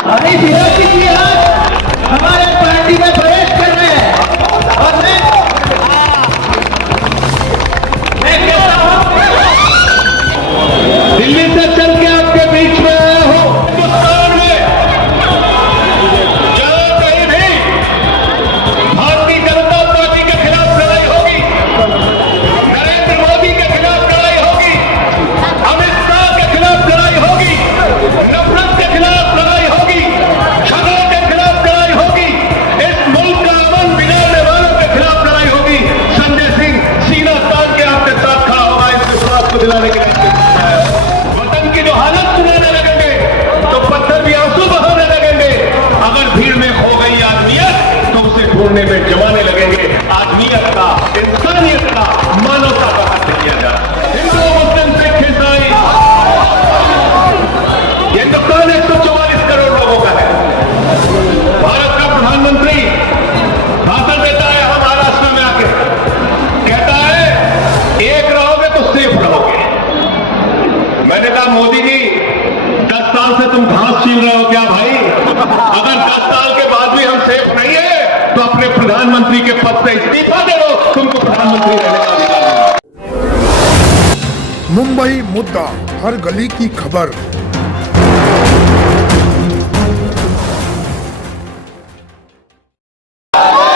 अभी विरोधी जी आज हमारे पार्टी में प्रवेश कर रहे हैं और मैं कहता हूं दिल्ली से चल के आपके बीच में आया हूं। हिंदुस्तान में जहां कहीं भी भारतीय जनता पार्टी के खिलाफ लड़ाई होगी, नरेंद्र मोदी के खिलाफ लड़ाई होगी, अमित शाह के खिलाफ लड़ाई होगी, नफरत के खिलाफ लड़ाई होगी, झगड़े के खिलाफ लड़ाई होगी, इस मुल्क का अमन बिगाड़ने वालों के खिलाफ लड़ाई होगी। संजय सिंह सीना तान के आपके साथ खड़ा होगा इस विश्वास को दिलाने के लिए। वतन की जो हालत सुनाने लगेंगे तो पत्थर भी आंसू बहाने लगेंगे। अगर भीड़ में खो गई आदमियत तो उसे ढूंढने में जमाने लगेंगे। आदमियत का, इंसानियत का, मानवता का हक किया जाए। हिंदू मुस्लिम सिख ईसाई हिंदुस्तान 144 करोड़ लोगों का है। भारत का प्रधानमंत्री भाषण देता है हम महाराष्ट्र में आके, कहता है एक रहोगे तो सेफ रहोगे। मैंने कहा मोदी जी 10 साल से तुम घास छील रहे हो क्या भाई? अगर 10 साल के बाद भी हम सेफ नहीं है तो अपने प्रधानमंत्री के पद से इस्तीफा दे दो, तुमको प्रधानमंत्री रहने का अधिकार नहीं। मुंबई मुद्दा, हर गली की खबर।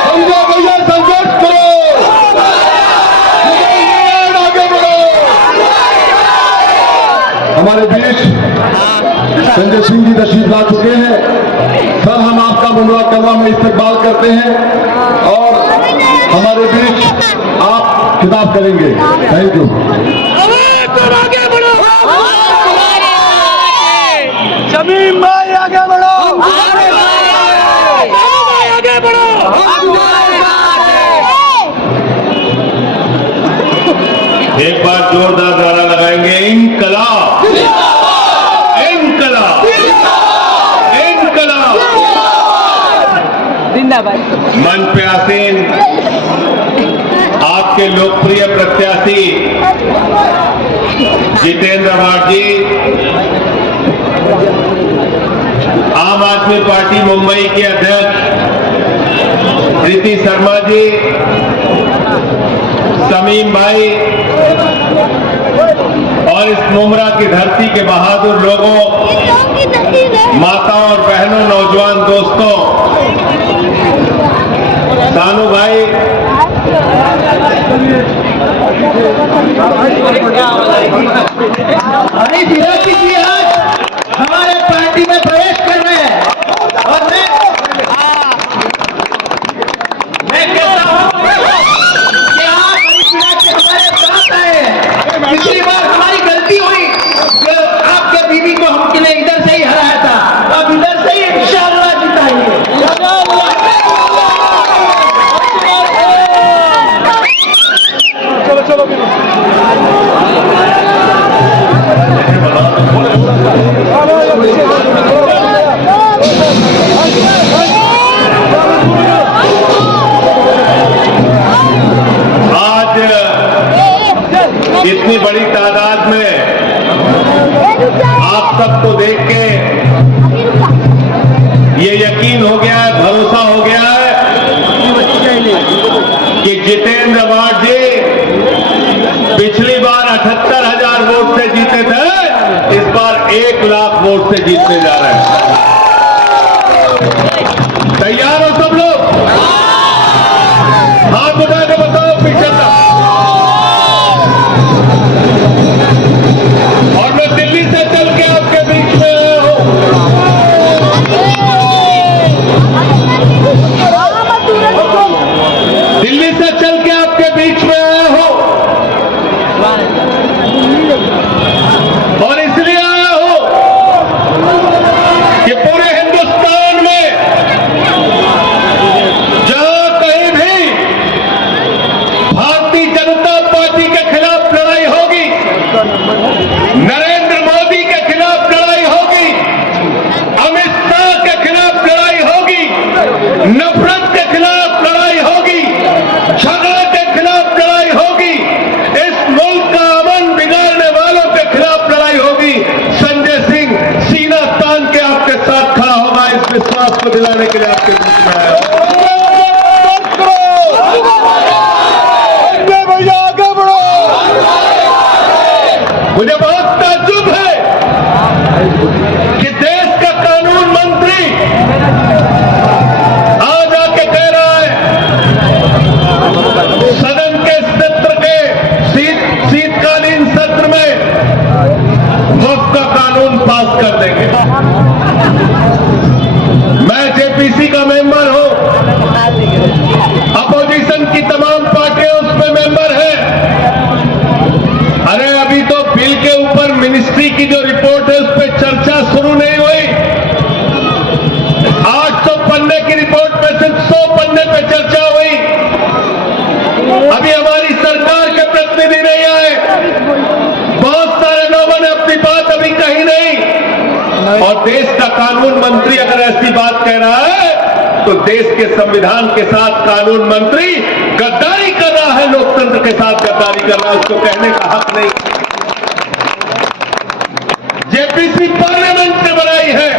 समझो भैया, संघर्ष करो, आगे बढ़ो। हमारे बीच संजय सिंह जी तशरीफ ला चुके हैं। सर हम आपका मुंडवा कलवा में इस्तकबाल करते हैं और हमारे बीच आप खिताब करेंगे। Thank you. आगे बढ़ो, शमीम भाई आगे बढ़ो, आगे बढ़ो। एक बार जोरदार नारा लगाएंगे, इंकलाब, इंकलाब, इंकलाब। जिंदाबाद। मन पे आसीन आपके लोकप्रिय प्रत्याशी जितेंद्र अवार्ड जी, आम आदमी पार्टी मुंबई के अध्यक्ष प्रीति शर्मा जी, शमीम भाई और इस मुमरा की धरती के बहादुर लोगों, माताओं और बहनों, नौजवान दोस्तों, सानू भाई, अरे विरोधी जी आज हमारे पार्टी में प्रवेश कर रहे हैं और मैं कहता हूं कि आप हमारे साथ आए। पिछली बार हमारी गलती हुई कि आपके बीवी को हमके लिए इधर से ही हराया था, अब इधर से ही इंशाअल्लाह जिताएंगे। चलो आज इतनी बड़ी तादाद में आप सबको देख के ये यकीन हो गया है, भरोसा हो गया है कि जितेंद्र अवार्ड जी पिछली बार 78,000 वोट से जीते थे, इस बार 1 लाख वोट से जीतने जा रहे हैं। तैयार हो सब लोग? हाथ उठा के बताओ पीछे का। और मैं दिल्ली से चल के आपके बीच में आया हूं। दिल्ली से चल के आपके बीच में आया हूं और इसलिए आया हूं कि पूरे हिंदुस्तान में जहां कहीं भी भारतीय जनता पार्टी के खिलाफ लड़ाई होगी, नरेंद्र मोदी के खिलाफ लड़ाई होगी, अमित शाह के खिलाफ लड़ाई होगी, नफरत के खिलाफ लड़ाई होगी, झगड़े के खिलाफ लड़ाई होगी, इस मुल्क का अमन बिगाड़ने वालों के खिलाफ लड़ाई होगी। संजय सिंह सीना तान के आपके साथ खड़ा होगा को दिलाने के लिए आपके बीच में आया हूं। भैया आगे बढ़ो। मुझे बहुत ताज्जुब है कि देश का कानून मंत्री आज आके कह रहा है सदन के सत्र के शीतकालीन सत्र में वक्फ का कानून पास कर देंगे। मैं जेपीसी का मेंबर हूं, अपोजिशन की तमाम पार्टियां उसमें मेंबर हैं। अरे अभी तो बिल के ऊपर मिनिस्ट्री की जो रिपोर्ट है उस पर चर्चा शुरू नहीं हुई। 800 पन्ने की रिपोर्ट में सिर्फ 100 पन्ने पे चर्चा हुई। अभी हमारी सरकार के प्रतिनिधि नहीं आए, बहुत सारे लोगों ने अपनी बात अभी कही नहीं। और देश का कानून मंत्री अगर ऐसी बात कह रहा है तो देश के संविधान के साथ कानून मंत्री गद्दारी कर रहा है, लोकतंत्र के साथ गद्दारी कर रहा है, उसको कहने का हक नहीं। जेपीसी पार्लियामेंट ने बनाई है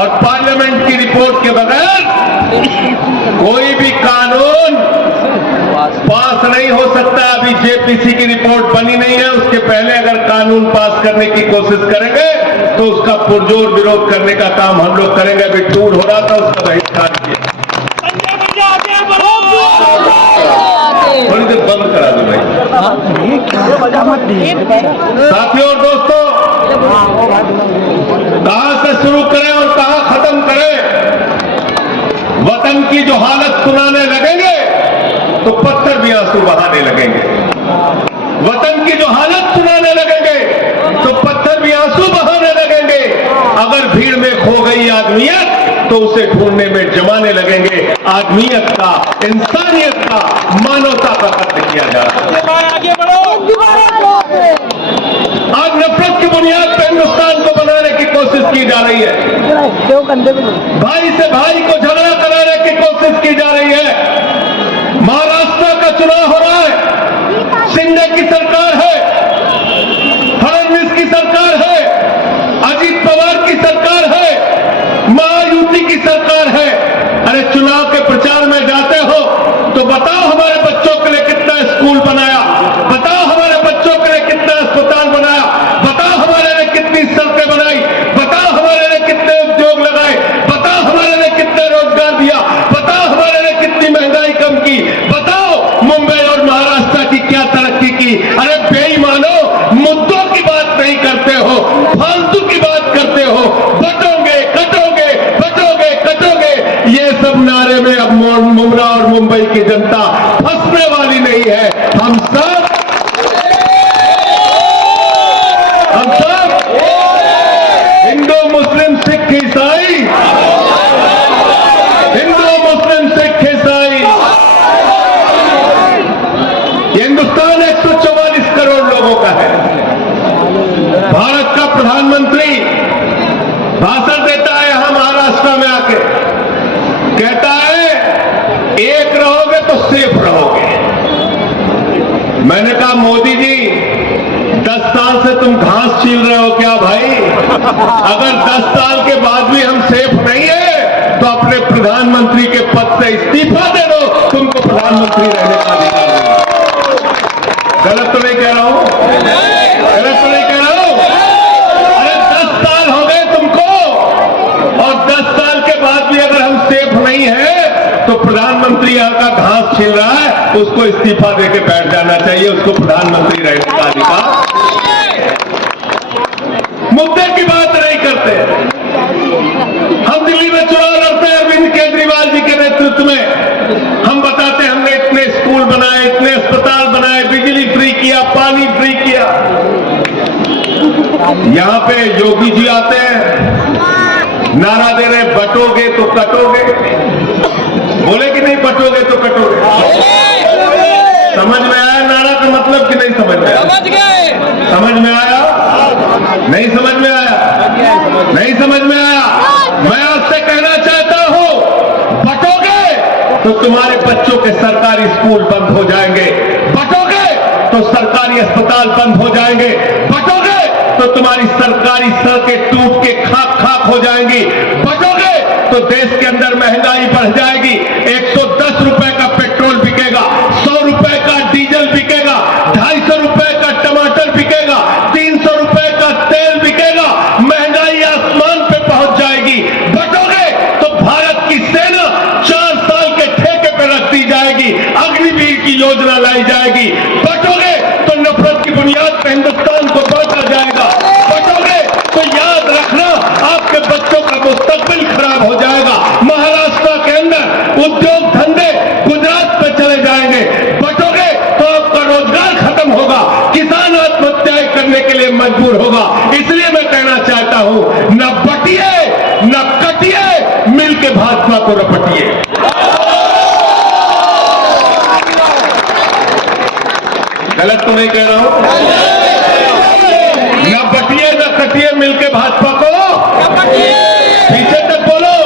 और पार्लियामेंट की रिपोर्ट के बगैर कोई भी कानून पास नहीं हो सकता। अभी जेपीसी की रिपोर्ट बनी नहीं है, उसके पहले अगर कानून पास करने की कोशिश करेंगे तो उसका पुरजोर विरोध करने का काम हम लोग करेंगे। अभी टूर हो रहा था, उसका बहिष्कार किया। थोड़ी देर बंद करा दो भाई। साथियों और दोस्तों, कहां से शुरू करें और कहां खत्म करें? वतन की जो हालत सुनाने लगेंगे तो पत्थर भी आंसू बहाने लगेंगे। वतन की जो हालत सुनाने लगेंगे तो पत्थर भी आंसू बहाने लगेंगे। अगर भीड़ में खो गई आदमियत तो उसे ढूंढने में जमाने लगेंगे। आदमियत का, इंसानियत का, मानवता का कत्ल किया जा रहा है। आगे बढ़ो। आज नफरत की बुनियाद पर हिंदुस्तान को बनाने की कोशिश की जा रही है। भाई से भाई को झगड़ा कराने की कोशिश की जा रही है। महाराष्ट्र का चुनाव हो रहा है, शिंदे की सरकार है, फडणवीस की सरकार है, अजीत पवार की सरकार है, महायुति की सरकार है। अरे चुनाव के प्रचार में जाते हो तो बताओ हमारे बच्चों के लिए कितना स्कूल बनाया, बताओ हमारे बच्चों के लिए कितना अस्पताल बनाया, बताओ हमारे लिए कितनी सड़कें बनाई, बताओ हमारे लिए कितने उद्योग लगाए, बताओ हमारे लिए कितने रोजगार दिया, बताओ हमारे लिए कितनी महंगाई कम की, बताओ मुंबई और महाराष्ट्र की क्या तरक्की की। अरे बेईमानो, मुद्दों की बात नहीं करते हो, फालतू की बात करते हो। बटोगे कटोगे, बटोगे कटोगे, ये सब नारे में अब मुमरा और मुंबई की जनता फंसने वाली नहीं है। हम सब हिंदू मुस्लिम सिख ईसाई, हिंदू मुस्लिम सिख ईसाई, हिंदुस्तान 144 करोड़ लोगों का है। भारत का प्रधानमंत्री भाषण देता है यहां महाराष्ट्र में आके, कहता है एक रहोगे तो सेफ रहोगे। मैंने कहा मोदी जी 10 साल से तुम घास छील रहे हो क्या भाई? अगर 10 साल के बाद भी हम सेफ नहीं है तो अपने प्रधानमंत्री के पद से इस्तीफा दे दो, तुमको प्रधानमंत्री रहने का अधिकार नहीं। गलत तो नहीं कह रहा हूं? गलत तो नहीं कह रहा हूं? अरे 10 साल हो गए तुमको और 10 साल के बाद भी अगर हम सेफ नहीं है तो प्रधानमंत्री यहां का घास छील रहा है, उसको इस्तीफा देके बैठ जाना चाहिए, उसको प्रधानमंत्री रहने का अधिकार। मुद्दे की बात नहीं करते। हम दिल्ली में चुनाव लड़ते हैं अरविंद केजरीवाल जी के नेतृत्व में। हम बताते हैं हमने इतने स्कूल बनाए, इतने अस्पताल बनाए, बिजली फ्री किया, पानी फ्री किया। यहां पे योगी जी आते हैं, नारा दे रहे बटोगे तो कटोगे। बोले कि नहीं बटोगे तो कटोगे? समझ में आया नारा का मतलब कि नहीं समझ में आया? समझ गए। समझ में आया? नहीं समझ में आया? नहीं समझ में आया? मैं आपसे कहना चाहता हूं, बटोगे तो तुम्हारे बच्चों के सरकारी स्कूल बंद हो जाएंगे, बटोगे तो सरकारी अस्पताल बंद हो जाएंगे, बटोगे तो तुम्हारी सरकारी सड़कें टूट के खाक खाक हो जाएंगी, बटोगे तो देश के अंदर महंगाई बढ़ जाएगी। 110 रुपए का पेट्रोल बिकेगा, 100 रुपए का डीजल बिकेगा, 250 रुपए का टमाटर बिकेगा, 300 रुपए का तेल बिकेगा। महंगाई आसमान पे पहुंच जाएगी। बटोगे तो भारत की सेना 4 साल के ठेके पे रख दी जाएगी, अग्निवीर की योजना लाई जाएगी। बटोगे तो नफरत की बुनियाद पर हिंदुस्तान को बांटा जाएगा। बटोगे तो याद रखना, आपके बच्चों का मुस्तकबिल खराब हो जाएगा। महाराष्ट्र के अंदर उद्योग धंधे गुजरात में चले जाएंगे। बटोगे तो आपका रोजगार खत्म होगा, किसान आत्महत्याएं करने के लिए मजबूर होगा। इसलिए मैं कहना चाहता हूं, न बटिए न कटिए, मिलके भाजपा को रपटिए। गलत तो नहीं कह रहा हूं? न बटिए न कटिए, मिलके भाजपा को पीछे तक बोलो।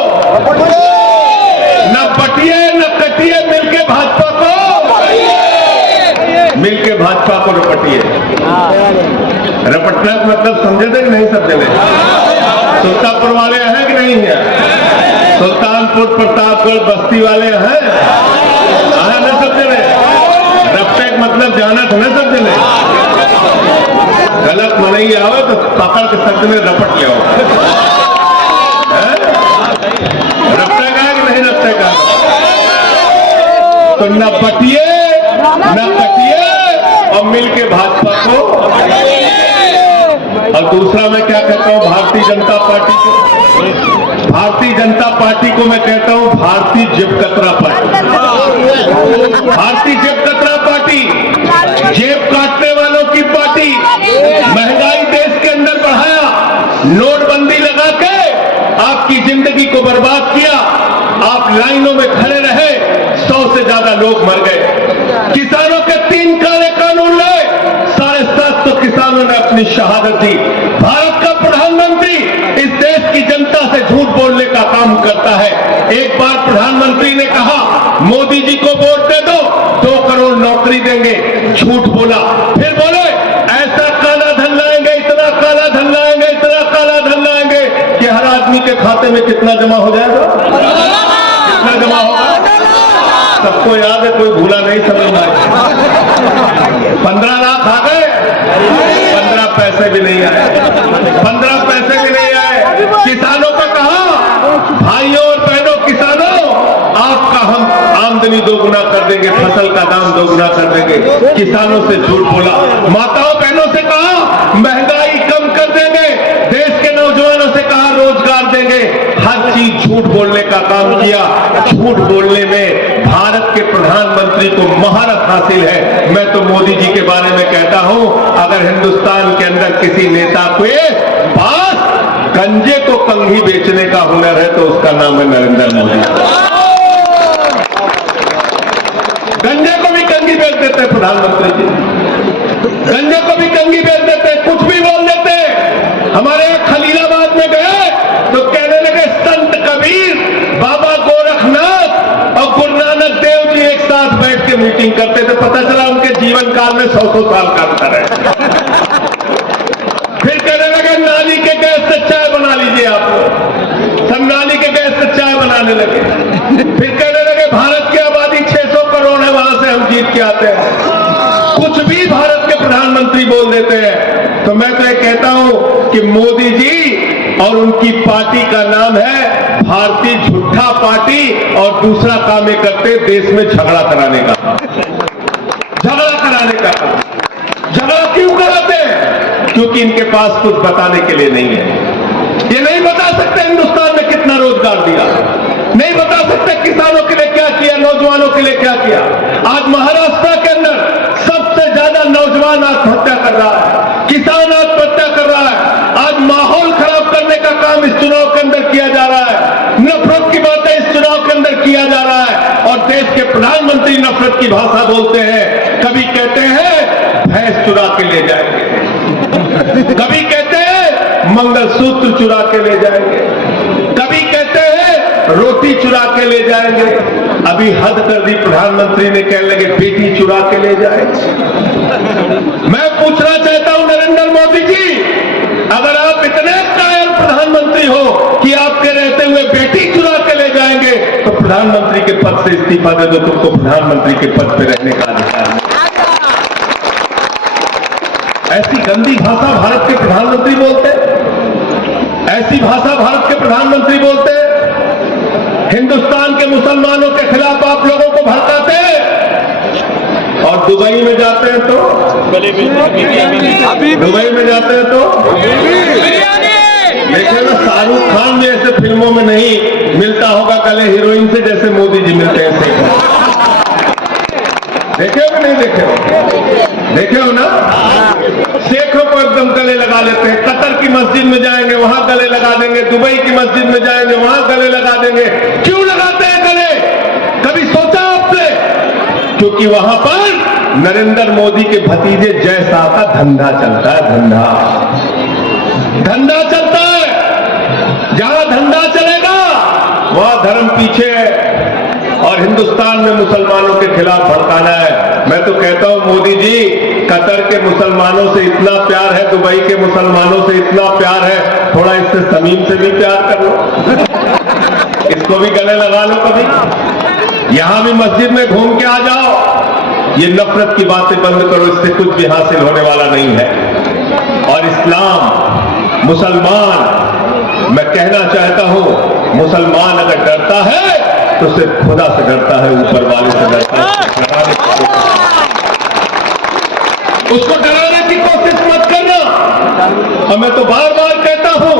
न बटिए न कटिए, मिलके भाजपा को, मिलके भाजपा को रपटिए। रपटना का मतलब समझे थे कि नहीं समझे थे? सुल्तानपुर वाले हैं कि नहीं है? सुल्तानपुर, प्रतापगढ़, बस्ती वाले हैं? न समझे थे? रपटे का मतलब जाना था ना समझे नहीं? गलत मनई आओ तो पकड़ के शब्द में रपट ले आओ। रपटेगा कि नहीं रपटेगा? तो न बटिए न कटिए और मिलके भाजपा को। और दूसरा मैं क्या कहता हूं, भारतीय जनता पार्टी को, भारतीय जनता पार्टी को मैं कहता हूं भारतीय जेब कतरा पार्टी। भारतीय जेब कतरा पार्टी, जेब काटने वालों की पार्टी। महंगाई देश के अंदर बढ़ाया, नोटबंदी लगा के आपकी जिंदगी को बर्बाद किया। आप लाइनों में खड़े रहे, 100 से ज्यादा लोग मर गए। किसानों के 3 काले कानून लाए, 750 किसानों ने अपनी शहादत दी। भारत का प्रधानमंत्री इस देश की जनता से झूठ बोलने का काम करता है। एक बार प्रधानमंत्री ने कहा मोदी जी को वोट दे दो, 2 करोड़ नौकरी देंगे। झूठ बोला। फिर बोले ऐसा काला धन लाएंगे, इतना काला धन लाएंगे, इतना काला धन लाएंगे कि हर आदमी के खाते में कितना जमा हो जाएगा? कितना जमा होगा? सबको याद है, कोई भूला नहीं, समझ में आए। 15 लाख आ गए, 15 पैसे भी नहीं आए, 15 पैसे भी नहीं आए। किसानों को कहा भाइयों और बहनों, किसानों आपका हम आमदनी दोगुना कर देंगे, फसल का दाम दोगुना कर देंगे। किसानों से झूठ बोला। माताओं बहनों से कहा महंगाई कम कर देंगे, देश के नौजवानों से कहा रोजगार देंगे। हर चीज झूठ बोलने का काम किया। झूठ बोलने में भारत के प्रधानमंत्री को महारत हासिल है। मैं तो मोदी जी के बारे में कहता हूं, अगर हिंदुस्तान के अंदर किसी नेता के पास गंजे को कंघी बेचने का हुनर है तो उसका नाम है नरेंद्र मोदी। गंजे को भी कंघी बेच देते हैं प्रधानमंत्री जी, गंजे को भी कंघी बेच देते हैं, कुछ भी बोल देते हैं। हमारे यहाँ खलीलाबाद में गए तो कहने लगे संत कबीर, बाबा गोरखनाथ और गुरु नानक देव जी एक साथ बैठ के मीटिंग करते थे। पता चला उनके जीवन काल में 100 साल का अंतर है। फिर कहने लगे नाली के गैस से चाय बना लीजिए आप लोग, सब नाली के गैस से चाय बनाने लगे। फिर कहने लगे भारत की आबादी 600 करोड़ है, वहां से हम जीत के आते हैं। कुछ भी भारत के प्रधानमंत्री बोल देते हैं। तो मैं तो ये कहता हूं कि मोदी जी और उनकी पार्टी का नाम है भारतीय झूठा पार्टी, और दूसरा काम ये करते देश में झगड़ा कराने का। झगड़ा कराने का झगड़ा क्यों कराते हैं? क्योंकि इनके पास कुछ बताने के लिए नहीं है। ये नहीं बता सकते हिंदुस्तान में कितना रोजगार दिया, नहीं बता सकते किसानों के लिए क्या किया, नौजवानों के लिए क्या किया। आज महाराष्ट्र के अंदर सबसे ज्यादा नौजवान आत्महत्या कर रहा है, किसान आत्महत्या कर रहा है। आज माहौल खराब करने का काम इस चुनाव के अंदर किया जा रहा है, नफरत की बातें इस चुनाव के अंदर किया जा रहा है। और देश के प्रधानमंत्री नफरत की भाषा बोलते हैं। कभी कहते हैं भैंस चुरा के ले जाएंगे, कभी कहते हैं मंगलसूत्र चुरा के ले जाएंगे, कभी कहते हैं रोटी चुरा के ले जाएंगे। अभी हद कर दी, प्रधानमंत्री ने कहने लगे बेटी चुरा के ले जाएंगे। मैं पूछना चाहता हूं नरेंद्र मोदी जी, अगर आप इतने कायर प्रधानमंत्री हो कि आपके रहते हुए बेटी चुरा प्रधानमंत्री के पद से इस्तीफा दे दो, तुमको प्रधानमंत्री के पद पे रहने का अधिकार नहीं। ऐसी गंदी भाषा भारत के प्रधानमंत्री बोलते, ऐसी भाषा भारत के प्रधानमंत्री बोलते। हिंदुस्तान के मुसलमानों के खिलाफ आप लोगों को भड़काते हैं और दुबई में जाते हैं तो दुबई में जाते हैं तो देखिए ना, शाहरुख खान जैसे फिल्मों में नहीं मिलता होगा गले हीरोइन से, जैसे मोदी जी मिलते हैं। देखे हो कि नहीं देखे हो? देखे हो ना, शेखों को एकदम गले लगा लेते हैं। कतर की मस्जिद में जाएंगे वहां गले लगा देंगे, दुबई की मस्जिद में जाएंगे वहां गले लगा देंगे। क्यों लगाते हैं गले? कभी सोचा आपने? क्योंकि वहां पर नरेंद्र मोदी के भतीजे जय शाह का धंधा चलता है। धंधा चलता है। जहां धंधा चलेगा वहां धर्म पीछे है और हिंदुस्तान में मुसलमानों के खिलाफ भड़काना है। मैं तो कहता हूं मोदी जी, कतर के मुसलमानों से इतना प्यार है, दुबई के मुसलमानों से इतना प्यार है, थोड़ा इससे तमीम से भी प्यार कर लो, इसको भी गले लगा लो कभी। यहां भी मस्जिद में घूम के आ जाओ। ये नफरत की बातें बंद करो, इससे कुछ भी हासिल होने वाला नहीं है। और इस्लाम, मुसलमान, मैं कहना चाहता हूं, मुसलमान अगर डरता है तो सिर्फ खुदा से डरता है, ऊपर वाले से डरता है। उसको डराने की कोशिश मत करना। और मैं तो बार बार कहता हूं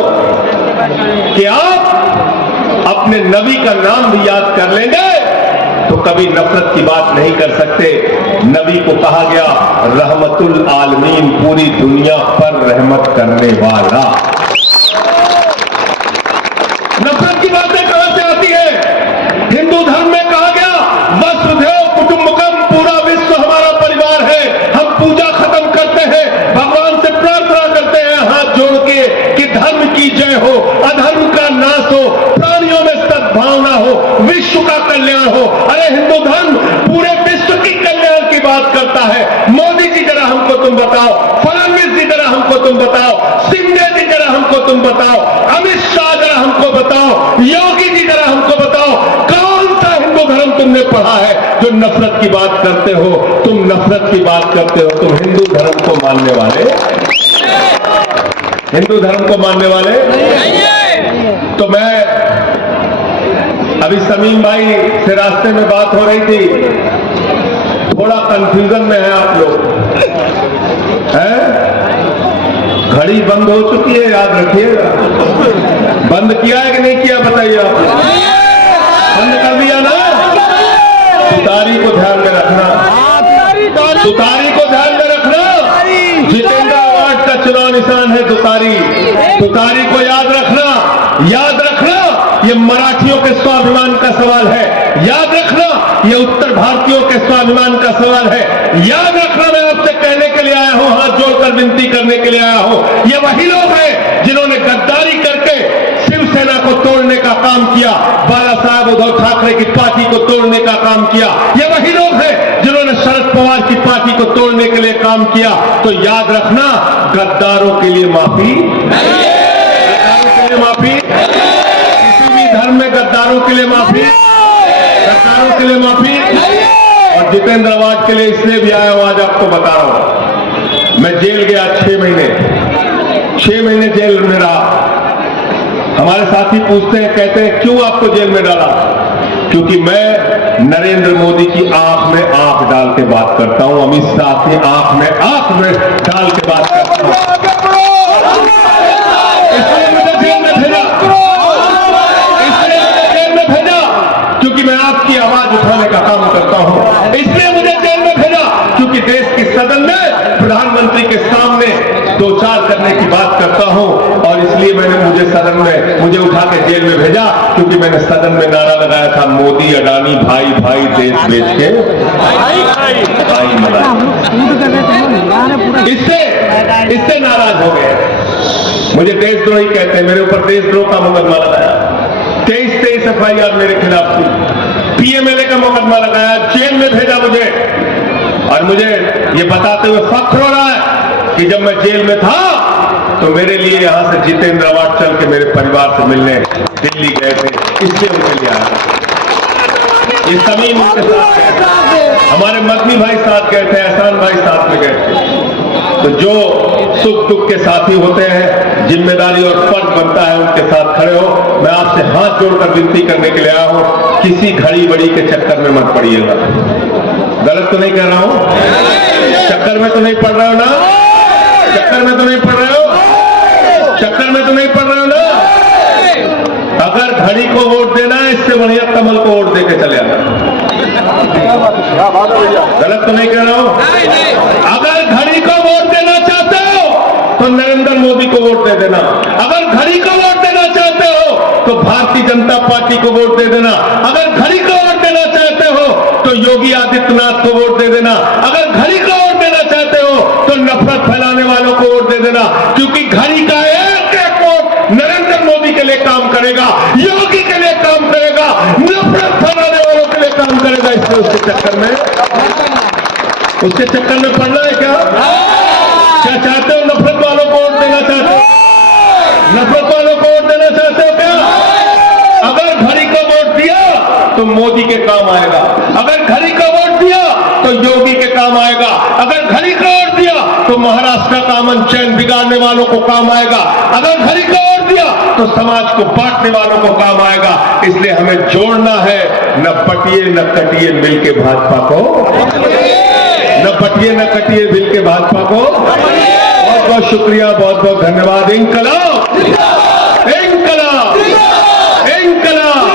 कि आप अपने नबी का नाम भी याद कर लेंगे तो कभी नफरत की बात नहीं कर सकते। नबी को कहा गया रहमतुल आलमीन, पूरी दुनिया पर रहमत करने वाला। नफरत की बातें कहां से आती है? हिंदू धर्म में कहा गया वसुधैव कुटुंबकम, पूरा विश्व हमारा परिवार है। हम पूजा खत्म करते हैं, भगवान से प्रार्थना करते हैं हाथ जोड़ के कि धर्म की जय हो, अधर्म का नाश हो, प्राणियों में सद्भावना हो, विश्व का कल्याण हो। अरे हिंदू धर्म पूरे विश्व की कल्याण की बात करता है। मोदी जी जरा हमको तुम बताओ, फडणवीस जी जरा हमको तुम बताओ, शिंदे जी जरा हमको तुम बताओ, अमित शाह जरा हमको बताओ, योगी जी जरा हमको बताओ, कौन सा हिंदू धर्म तुमने पढ़ा है जो नफरत की बात करते हो? तुम नफरत की बात करते हो, तुम हिंदू धर्म को मानने वाले, हिंदू धर्म को मानने वाले। तो मैं अभी समीम भाई से रास्ते में बात हो रही थी, थोड़ा कंफ्यूजन में है आप लोग, हैं? घड़ी बंद हो चुकी है, याद रखिएगा। बंद किया है कि नहीं किया बताइए आप? बंद कर दिया ना? तुतारी को ध्यान में रखना, तुतारी को ध्यान में रखना। जितेंद्र अवार्ड का चुनाव निशान है तुतारी। तुतारी को याद रखना, याद रखना। ये मराठियों के स्वाभिमान का सवाल है, याद रखना। ये उत्तर भारतीयों के स्वाभिमान का सवाल है, याद रखना। मैं आपसे कहने के लिए आया हूं, हाथ जोड़कर विनती करने के लिए आया हूं। ये वही लोग हैं जिन्होंने गद्दारी करके शिवसेना को तोड़ने का काम किया, बाला साहब उद्धव ठाकरे की पार्टी को तोड़ने का काम किया। ये वही लोग हैं जिन्होंने शरद पवार की पार्टी को तोड़ने के लिए काम किया। तो याद रखना, गद्दारों के लिए माफी, गद्दारों के लिए माफी, किसी भी धर्म में गद्दारों के लिए माफी, गद्दारों के लिए माफी। और जितेंद्र अवार्ड के लिए इसलिए भी आया हूं, आज आपको बता रहा हूं। मैं जेल गया 6 महीने जेल में रहा। हमारे साथी पूछते हैं, कहते हैं क्यों आपको जेल में डाला? क्योंकि मैं नरेंद्र मोदी की आंख में आंख डाल के बात करता हूं, अमित शाह की आंख में डाल के बात करता हूं। इसलिए मुझे जेल में भेजा, इसलिए मुझे जेल में भेजा क्योंकि मैं आपकी आवाज उठाने का काम करता हूं। इसलिए मुझे जेल में भेजा क्योंकि देश की सदन में प्रधानमंत्री के सामने दो चार करने की बात करता हूं। और इसलिए मुझे उठा के जेल में भेजा क्योंकि मैंने सदन में नारा लगाया था, मोदी अडानी भाई भाई देश बेच के भाई इससे नाराज हो गए। मुझे देशद्रोही कहते हैं, मेरे ऊपर देशद्रोह का मुकदमा लगाया, 23 FIR मेरे खिलाफ थी, PMLA का मुकदमा लगाया, जेल में भेजा मुझे। और मुझे ये बताते हुए फख्र हो रहा है कि जब मैं जेल में था तो मेरे लिए यहां से जितेंद्र अवार्ड चल के मेरे परिवार से मिलने दिल्ली गए थे, इसलिए मुझे लिया। ये समीम उनके साथ गए, हमारे मदनी भाई साथ गए थे, एहसान भाई साथ में गए थे। तो जो सुख दुख के साथी होते हैं, जिम्मेदारी और फर्ज बनता है उनके साथ खड़े हो। मैं आपसे हाथ जोड़कर विनती करने के लिए आया हूं, किसी घड़ी बड़ी के चक्कर में मत पड़िएगा। गलत तो नहीं कह रहा हूं? चक्कर में तो नहीं पड़ रहे हो ना? चक्कर में तो नहीं पड़ रहे हो? चक्कर में तो नहीं पड़ रहे हो ना? अगर घड़ी को वोट देना है, इससे बढ़िया कमल को वोट देके चले आना। गलत तो नहीं कह रहा हूं? अगर घड़ी को वोट देना चाहते हो तो नरेंद्र मोदी को वोट दे देना। अगर घड़ी को वोट देना चाहते हो तो भारतीय जनता पार्टी को वोट दे देना। अगर घड़ी को वोट देना चाहते हो तो योगी आदित्यनाथ को वोट दे देना। अगर घड़ी को वोट देना चाहते हो तो नफरत फैलाने वालों को वोट दे देना, क्योंकि घड़ी का एक एक वोट नरेंद्र मोदी के लिए काम करेगा, योगी के लिए काम करेगा, नफरत फैलाने वालों के लिए काम करेगा। इसलिए उसके चक्कर में पड़ना है क्या? क्या चाहते हो? नफरत वालों को वोट देना चाहते हो? नफरत वालों को वोट देना चाहते हो क्या? अगर घड़ी को वोट दिया तो मोदी के काम आएगा। अगर घड़ी को वोट दिया तो योगी के काम आएगा। अगर घड़ी को वोट दिया तो महाराष्ट्र का अमन चैन बिगाड़ने वालों को काम आएगा। अगर घड़ी को वोट दिया तो समाज को बांटने वालों को काम आएगा। इसलिए हमें जोड़ना है, न पटिए न कटिए मिलके भाजपा को, न पटिए न कटिए मिलके भाजपा को। बहुत बहुत शुक्रिया, बहुत बहुत धन्यवाद। इंकलाब, इंकलाब, इंकलाब।